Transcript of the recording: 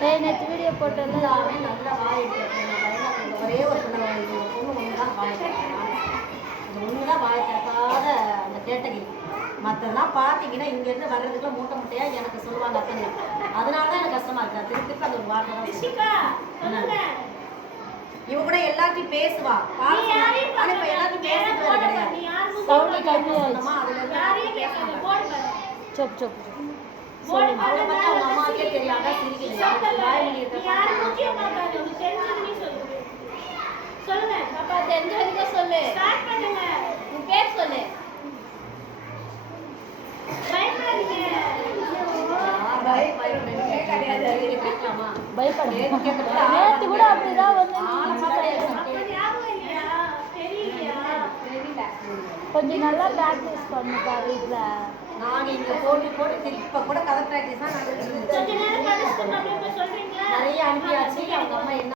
நேற்று வீடியோ போட்டு எல்லாமே நல்லா வாயிட்டு ஒரே ஒரு பொண்ணு ஒன்று தான் வாய் அது ஒன்று தான் வாய் திறக்காத அந்த கேட்டகரி. மற்றதெல்லாம் பார்த்தீங்கன்னா இங்கேருந்து வர்றதுக்குள்ள மூட்டை மூட்டையாக எனக்கு சொல்லுவாங்க அத்தனை. அதனால தான் எனக்கு கஷ்டமாக இருக்குது. திருப்பி அந்த ஒரு வார்த்தை தான். இவ கூட எல்லாத்தையும் பேசுவா. ஆனால் இப்போ எல்லாத்தையும் பேசுறது கிடையாது. சவுண்டு கம்மியாகிடுச்சு. சொப் சொப் அவளை பற்றி அவங்க அம்மாவுக்கே தெரியாத சிரிக்கிறீங்க. சொல்லுங்க பாப்பா, தெரிஞ்ச வரைக்கும் சொல்லு. ஸ்டார்ட் பண்ணுங்க. உன் பேர் சொல்லு. நேற்று கூட அப்படிதான் வந்து கொஞ்சம் நல்லா ப்ராக்டிஸ் பண்ணுப்பா வீட்டில். நாங்கள் இங்கே போட்டு இப்போ கூட கதை ப்ராக்டிஸ் தான் நாங்கள் நிறைய அனுப்பியாச்சு. அவங்க அம்மா என்ன